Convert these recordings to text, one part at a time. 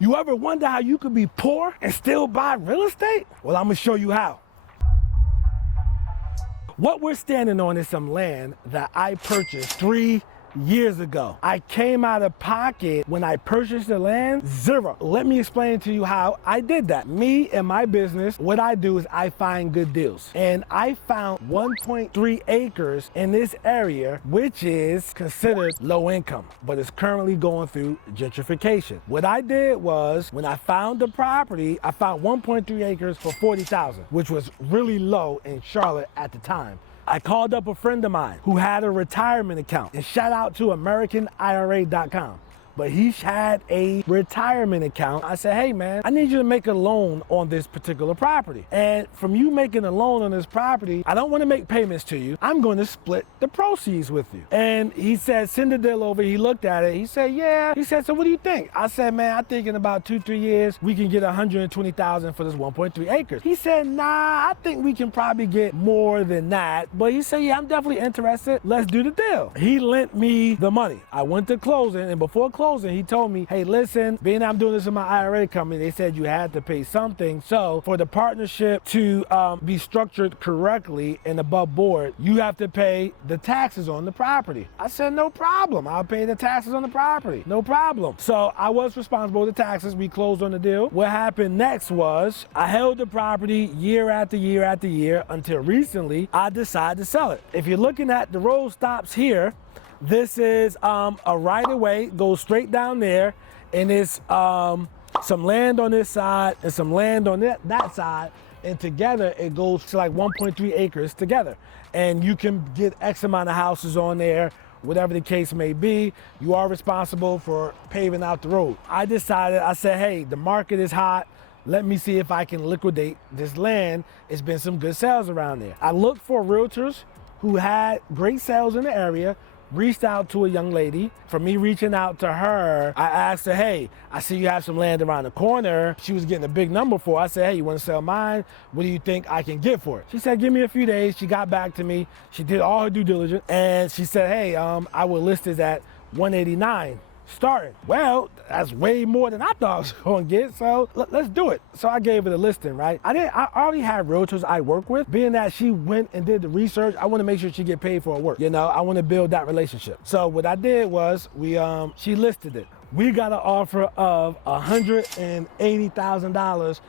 You ever wonder how you could be poor and still buy real estate? Well, I'm gonna show you how. What we're standing on is some land that I purchased 3 years ago. I came out of pocket when I purchased the land, zero. Let me explain to you how I did that. Me and my business, what I do is I find good deals. And I found 1.3 acres in this area, which is considered low income, but it's currently going through gentrification. What I did was, when I found the property, I found 1.3 acres for $40,000, which was really low in Charlotte at the time. I called up a friend of mine who had a retirement account, and shout out to AmericanIRA.com. But he had a retirement account. I said, hey man, I need you to make a loan on this particular property. And from you making a loan on this property, I don't want to make payments to you. I'm going to split the proceeds with you. And he said, send the deal over. He looked at it. He said, yeah. He said, so what do you think? I said, man, I think in about 2-3 years, we can get $120,000 for this 1.3 acres. He said, nah, I think we can probably get more than that. But he said, yeah, I'm definitely interested. Let's do the deal. He lent me the money. I went to closing, and before closing, he told me, hey, listen, being I'm doing this in my IRA company, they said you had to pay something. So for the partnership to be structured correctly and above board, you have to pay the taxes on the property. I said, no problem. I'll pay the taxes on the property. No problem. So I was responsible for the taxes. We closed on the deal. What happened next was I held the property year after year after year until recently I decided to sell it. If you're looking at the road stops here, this is a right of way, goes straight down there, and it's some land on this side and some land on that side, and together it goes to like 1.3 acres together. And you can get X amount of houses on there, whatever the case may be. You are responsible for paving out the road. I decided, I said, hey, the market is hot. Let me see if I can liquidate this land. It's been some good sales around there. I looked for realtors who had great sales in the area, reached out to a young lady. For me reaching out to her, I asked her, hey, I see you have some land around the corner. She was getting a big number for it. I said, hey, you want to sell mine? What do you think I can get for it? She said, give me a few days. She got back to me. She did all her due diligence, and she said, hey, I will list this at 189. starting. Well, that's way more than I thought I was going to get, so let's do it. So I gave it a listing, right? I already had realtors I work with. Being that she went and did the research, I want to make sure she get paid for her work. You know, I want to build that relationship. So what I did was she listed it. We got an offer of $180,000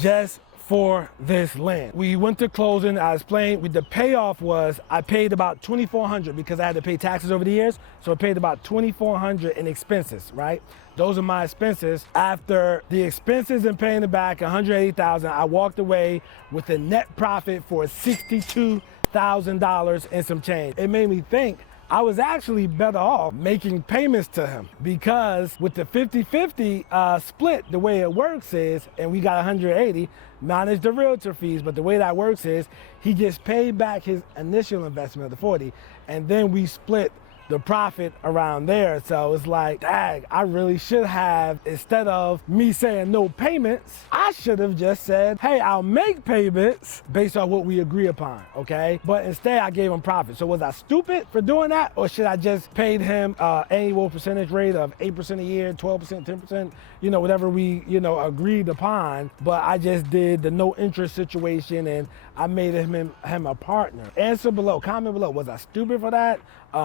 just for this land. We went to closing. I explained the payoff was I paid about $2,400 because I had to pay taxes over the years. So I paid about $2,400 in expenses, right? Those are my expenses. After the expenses and paying it back, $180,000, I walked away with a net profit for $62,000 and some change. It made me think I was actually better off making payments to him, because with the 50-50 split, the way it works is, and we got 180, manage the realtor fees, but the way that works is he gets paid back his initial investment of the 40, and then we split the profit around there. So it's like, dang, I really should have, instead of me saying no payments, I should have just said, hey, I'll make payments based on what we agree upon, okay? But instead I gave him profit. So was I stupid for doing that? Or should I just paid him annual percentage rate of 8% a year, 12%, 10%, you know, whatever we, you know, agreed upon. But I just did the no interest situation and I made him a partner. Answer below, comment below, was I stupid for that?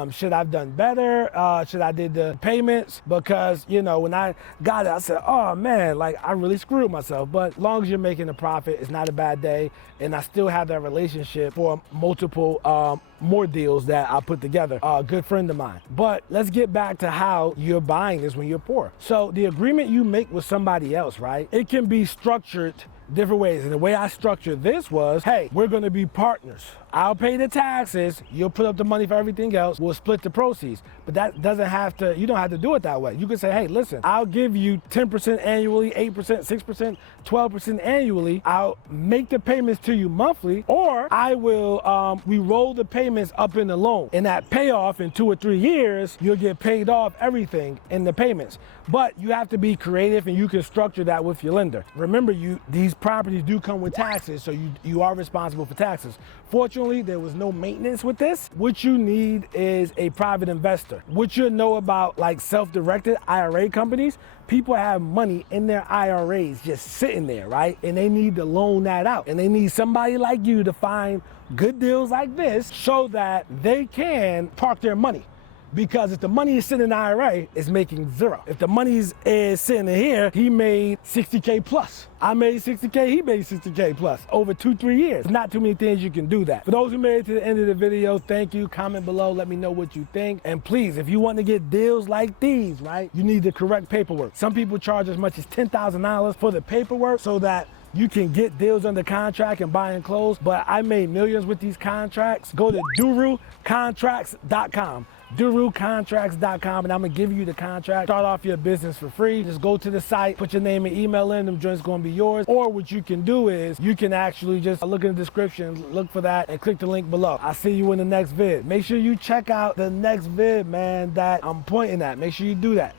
Should I have done better? Should I did the payments? Because, you know, when I got it, I said, oh man, like I really screwed myself. But as long as you're making a profit, it's not a bad day. And I still have that relationship for multiple more deals that I put together. A good friend of mine. But let's get back to how you're buying this when you're poor. So the agreement you make with somebody else, right? It can be structured different ways. And the way I structured this was, hey, we're going to be partners. I'll pay the taxes. You'll put up the money for everything else. We'll split the proceeds. But that doesn't have to, you don't have to do it that way. You can say, hey, listen, I'll give you 10% annually, 8%, 6%, 12% annually. I'll make the payments to you monthly, or I will, we roll the payments up in the loan. And that payoff in 2 or 3 years, you'll get paid off everything in the payments. But you have to be creative and you can structure that with your lender. Remember, these properties do come with taxes, so you are responsible for taxes. Fortunately, there was no maintenance with this. What you need is a private investor. What you know about like self-directed IRA companies, people have money in their IRAs just sitting there, right? And they need to loan that out. And they need somebody like you to find good deals like this so that they can park their money. Because if the money is sitting in the IRA, it's making zero. If the money is sitting in here, he made 60K plus. I made 60K, he made 60K plus over 2-3 years. Not too many things you can do that. For those who made it to the end of the video, thank you. Comment below, let me know what you think. And please, if you want to get deals like these, right, you need the correct paperwork. Some people charge as much as $10,000 for the paperwork so that you can get deals under contract and buy and close, but I made millions with these contracts. Go to DoruContracts.com. DoruContracts.com, and I'm gonna give you the contract. Start off your business for free. Just go to the site, put your name and email in, them joints gonna be yours. Or what you can do is you can actually just look in the description, look for that, and click the link below. I'll see you in the next vid. Make sure you check out the next vid, man, that I'm pointing at. Make sure you do that.